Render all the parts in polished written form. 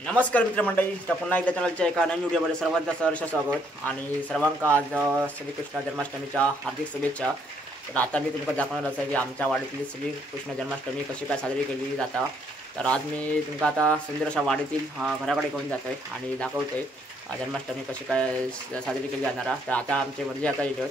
नमस्कार मित्रमंडळी, तर पुन्हा एकदा चॅनलच्या एका नवीन व्हिडिओमध्ये सर्वांचं सहर्ष स्वागत आणि सर्वांका आज श्रीकृष्ण जन्माष्टमीच्या हार्दिक शुभेच्छा। तर आता मी तुमका दाखवणार आहे की आमच्या वाडीतील श्रीकृष्ण जन्माष्टमी कशी काय साजरी केली जाता। तर आज मी तुमका आता सुंदर अशा वाडीतील घराकडे घेऊन जातोय आणि दाखवतोय जन्माष्टमी कशी काय साजरी केली जाणार। तर आता आमचे भटजी आता येतात,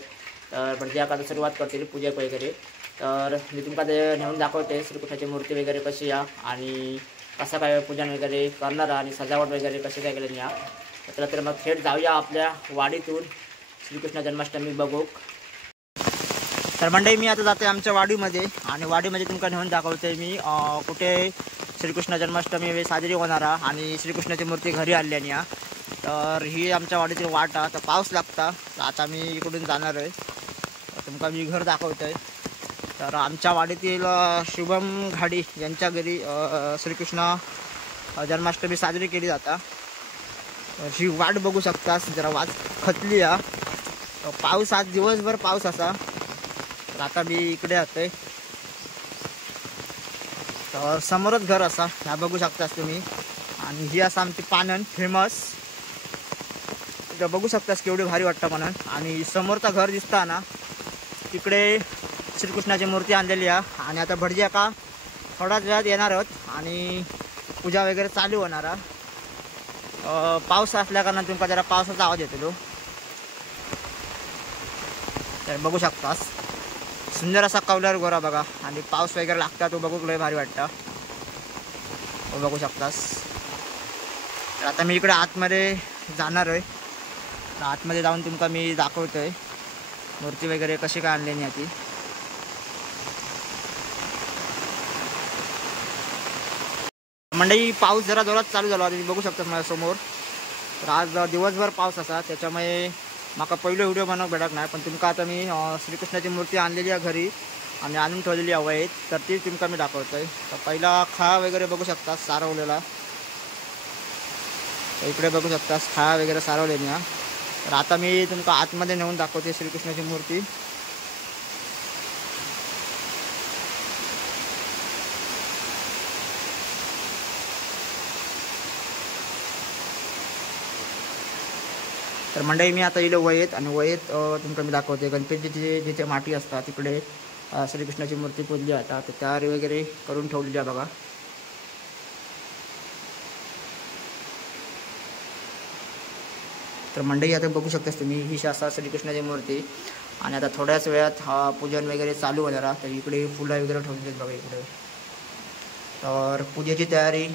तर भटजी आता सुरुवात करतील पूजेक वगैरे। तर मी तुमका ते नेऊन दाखवते श्रीकृष्णाची मूर्ती वगैरे कशी या आणि कसं काय पूजन वगैरे करणार आणि सजावट वगैरे कशी काय केली या। तर मग थेट जाऊया आपल्या वाडीतून श्रीकृष्ण जन्माष्टमी बघूक। तर मंडळी मी आता जाते आमच्या वाडीमध्ये आणि वाडीमध्ये तुमका नेऊन दाखवते मी कुठे श्रीकृष्ण जन्माष्टमी साजरी होणार आणि श्रीकृष्णाची मूर्ती घरी आणल्याने या। तर ही आमच्या वाडीतील वाट आता पाऊस लागता, तर आता मी इकडून जाणार आहे, तुमका मी घर दाखवतोय। तर आमच्या वाडीतील शुभम घाडी यांच्या घरी श्रीकृष्ण जन्माष्टमी साजरी केली जाता। ही वाट बघू शकतास, जरा वाट खचली या, पाऊस आज दिवसभर पाऊस असा। तर आता मी इकडे जातोय, तर समोरच घर असा ह्या बघू शकतास तुम्ही। आणि ही असा आमची पानन फेमस, बघू शकतास केवढी भारी वाटतं म्हणून। आणि समोरचा घर दिसता ना, तिकडे श्रीकृष्णाची मूर्ती आणलेली आहे आणि आता भटजी का थोड्याच वेळात येणार आहोत आणि पूजा वगैरे चालू होणार। पाऊस असल्या कारणाने तुमका जरा पावसाचा आवाज येतो। तर बघू शकतास सुंदर असा कौलार गोरा बघा, आणि पाऊस वगैरे लागता तो बघूक लय भारी वाटतं, तो बघू शकतास। तर आता मी इकडे आतमध्ये जाणार आहे, आतमध्ये जाऊन तुमका मी दाखवतोय मूर्ती वगैरे कशी काय आणलेली आहे ती। मंडळी पाऊस जरा जोरात चालू झाला, तुम्ही बघू शकता माझ्या समोर। तर आज दिवसभर पाऊस असा, त्याच्यामुळे माका पहिलं व्हिडिओ बनवूक भेटत नाही, पण तुमका आता मी श्रीकृष्णाची मूर्ती आणलेली आहे घरी आणि आणून ठेवलेली आहे, तर ती तुमका मी दाखवतोय। तर पहिला खळा वगैरे बघू शकता सारवलेला, इकडे बघू शकता खळा वगैरे सारवलेली आहे। तर आता मी तुमका आतमध्ये नेऊन दाखवते श्रीकृष्णाची मूर्ती। तर मंडळी मी आता इले वयेत आणि वयेत तुमका मी दाखवते गणपतीची जिथे माटी असतात तिकडे श्रीकृष्णाची मूर्ती पूजली जातात, तर तयारी वगैरे करून ठेवलेली आहे बघा। तर मंडळी आता बघू शकतास तुम्ही ही असा श्रीकृष्णाची मूर्ती आणि आता थोड्याच वेळात पूजन वगैरे चालू होणार। तर इकडे फुलं वगैरे ठेवलेली आहेत बघा इकडे। तर पूजेची तयारी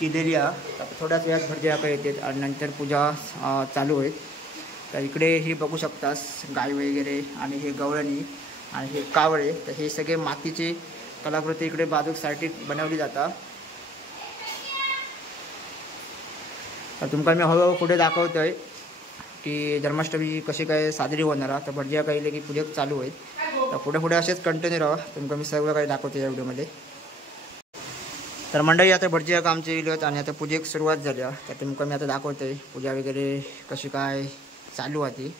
केलेली आहे, आता थोड्याच वेळात भटजी आका येतात आणि नंतर पूजा चालू होईल। तर इकडे ही बघू शकतास गाय वगैरे आणि हे गवळणी आणि हे कावळे, तर हे सगळे मातीची कलाकृती इकडे बाजूसाठी बनवली जातात। तर तुमका मी हळूहळू पुढे दाखवतोय की जन्माष्टमी कशी काय साजरी होणार। तर भटजी आका येईल की पूजा चालू होईल, तर पुढे पुढे असेच कंटिन्यू राहा, तुमका मी सगळं काही दाखवतो या व्हिडिओमध्ये। तर मंडळी आता भटजी आका आमचे येईल आणि आता पूजेक सुरुवात झाली, तर तुमका मी आता दाखवतोय पूजा वगैरे कशी काय चालू होती।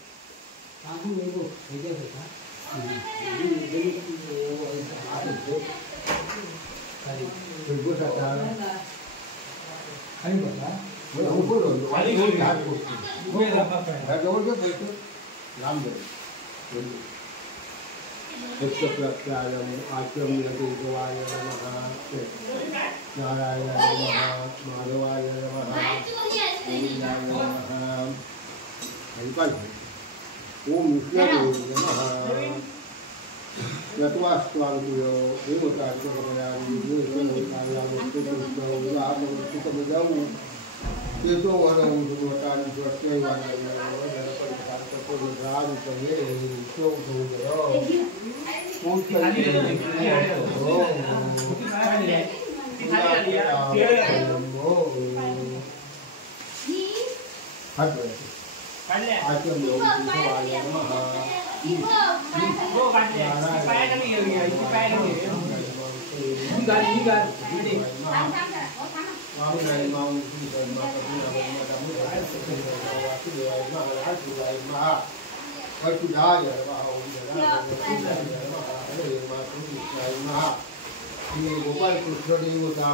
गोपाल कृष्ण देवता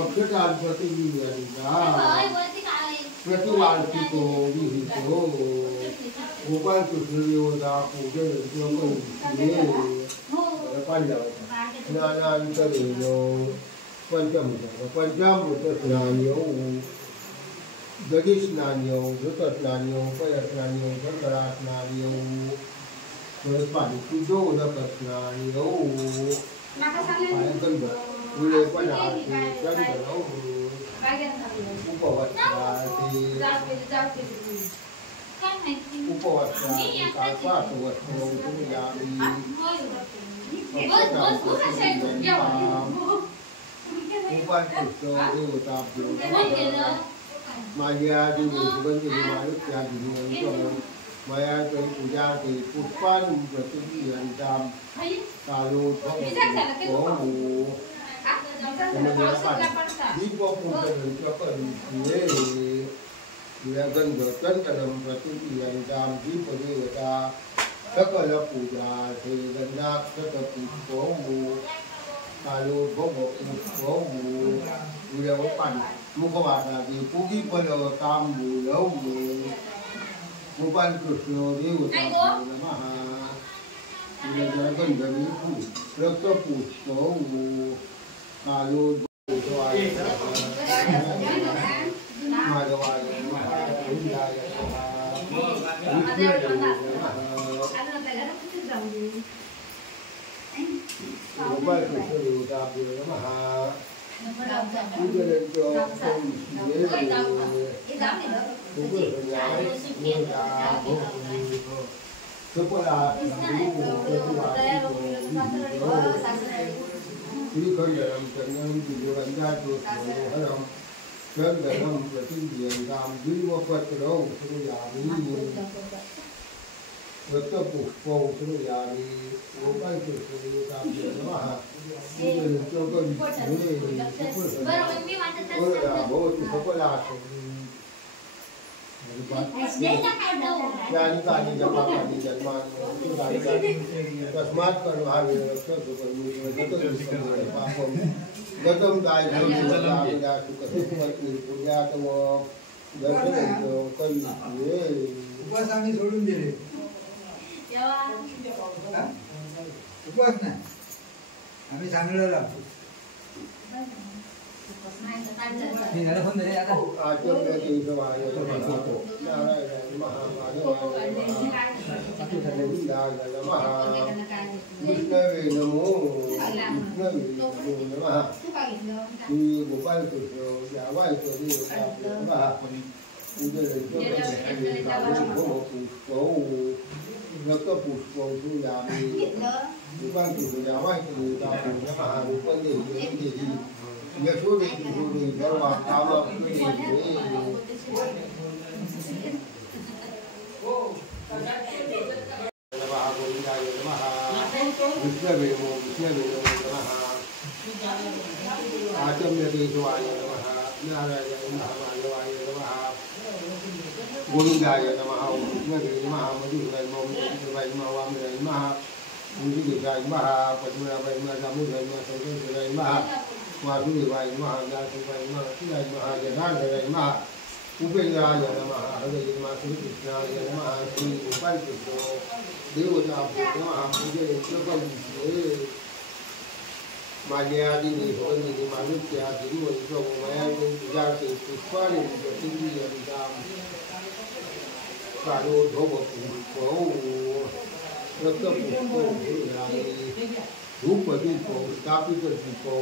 अक्षताल प्रतिवार्तिको विहितो गोपाल कृष्ण देवता पूजन स्नानांतरेण पंचामृत स्नान्यौ दधी स्नान्यौ घृत स्नान्यौ पय स्नान्यौ शर्करा स्नान्यौ शुद्धोदक स्नान्यौ विलेपनार्थे चंदनौ उपवस्त्राणि काल्पासवस्त्रौ सुयामि गोपाल कृष्ण देवताभ्यो मायादिनी सुगंधिनी मारुत्यादिनी मया तै पूजा ते पुष्पाणि प्रतिक्रियन्तां कालोद्भवो दीपपूजनञ्च गन्धचन्दनं प्रतिक्रियन्तां दीपदेवता सकलपूजा ते गन्धाक्षतपुष्पो कालोद्भवो पुष्पो विरवपाणि मुखवासादि पूगीफलताम्बूलौ गोपाल कृष्ण देवता नमः गंधवी रक्तपुष्प कालोद्भवाय माधवाय नमः गोविंदाय गोपाल कृष्ण देवता नमः श्रीखंडनं चंदनं दिव्यगंधाचोस्मोहरं चंदनं प्रतिदियन्तां बिल्वपत्रौ श्रूयामि रक्तपुष्पौ श्रूयामि गोपाल कृष्ण देवताभ्यो नमः तस्मात् कर्मभावे गतं दायित्वं उपवास आम्ही सोडून दिले उपवास नाही आम्ही चांगलं राहतो गोपाल कृष्ण रक्तपुष्पौ श्रूयामि गोपाल कृष्ण यशोदेवी सर्वा गोविंदाय नमः विष्णवे नमः आचम्यकेशवाय नमः नारायणाय महामाधवाय नमः गोविंदाय नमः विष्णवे नमः मधुराय नमः वामनाय नमः मुनिदेवाय नमः पद्मनाभाय नमः दामोदराय नमः संकेश्वराय नमः वासुदेवाय नमः व्यासदेवाय नमः शिवाय नमः जनार्दनाय नमः उपेन्द्राय नमः हरये नमः श्रीकृष्णाय नमः श्री गोपाल कृष्ण देवताभ्यो नमः पूजयन्ते माल्यादिनी भवन्ति मारुत्यादिनी मया पूजाते पुष्पाणि प्रतिक्रियन्तां कालोद्भवपुष्पौ रक्तपुष्पौ धूपदीपौ स्थापितदीपौ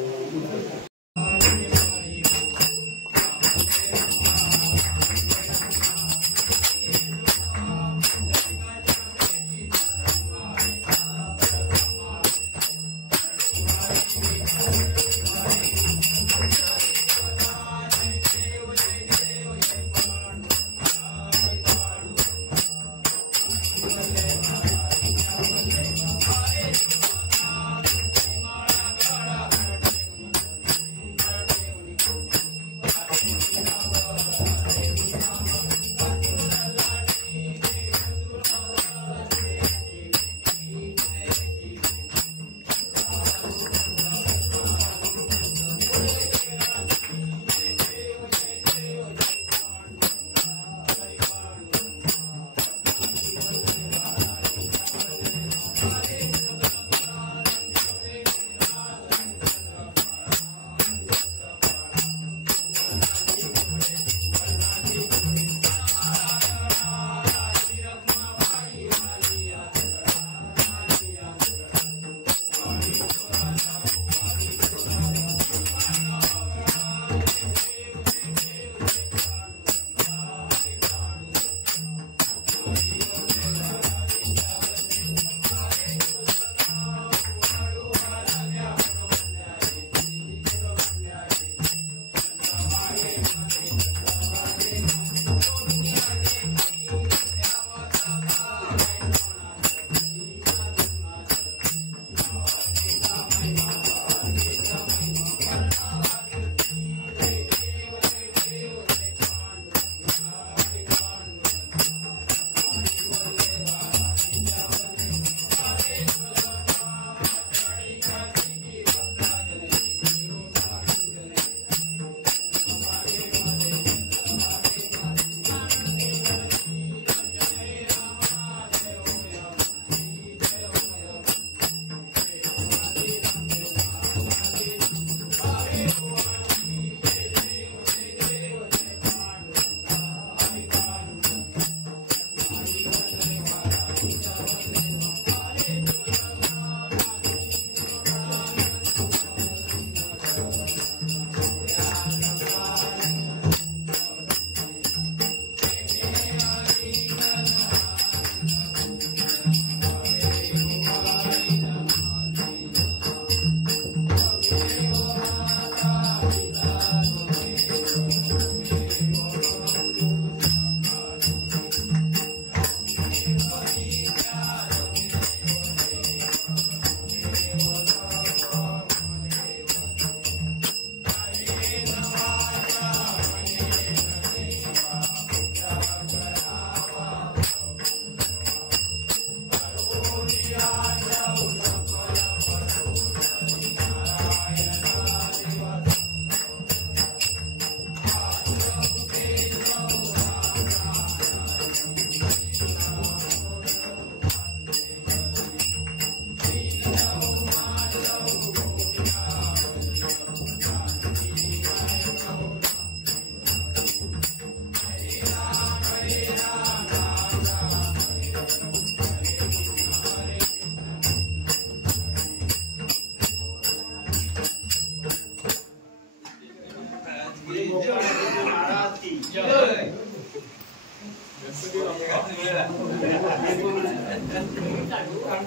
तर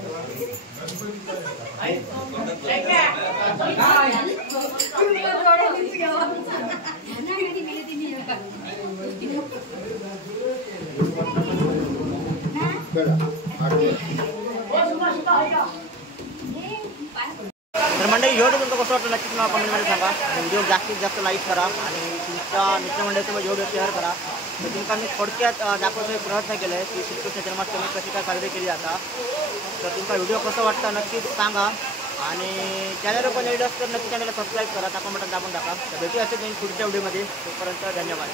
मंडळी व्हिडिओ तुमचं कसं वाटतं नक्कीच मला कमेंटमध्ये सांगा. व्हिडिओ जास्तीत जास्त लाईक करा आणि तुमच्या मित्रमंडळीसोबत व्हिडिओ शेअर करा. तर तुमचा मी थोडक्यात दाखवण्याचा प्रयत्न केला आहे की श्रीकृष्ण जन्माष्टमी कशी काय साजरी केली जाता. तर तुमचा व्हिडिओ कसं वाटतं नक्कीच सांगा आणि चॅनलवर पण व्हिडिओ असतात नक्की चॅनलला सबस्क्राईब करा, टाका बटन दाबून टाका. तर भेटू असेल पुढच्या व्हिडिओमध्ये. तोपर्यंत धन्यवाद.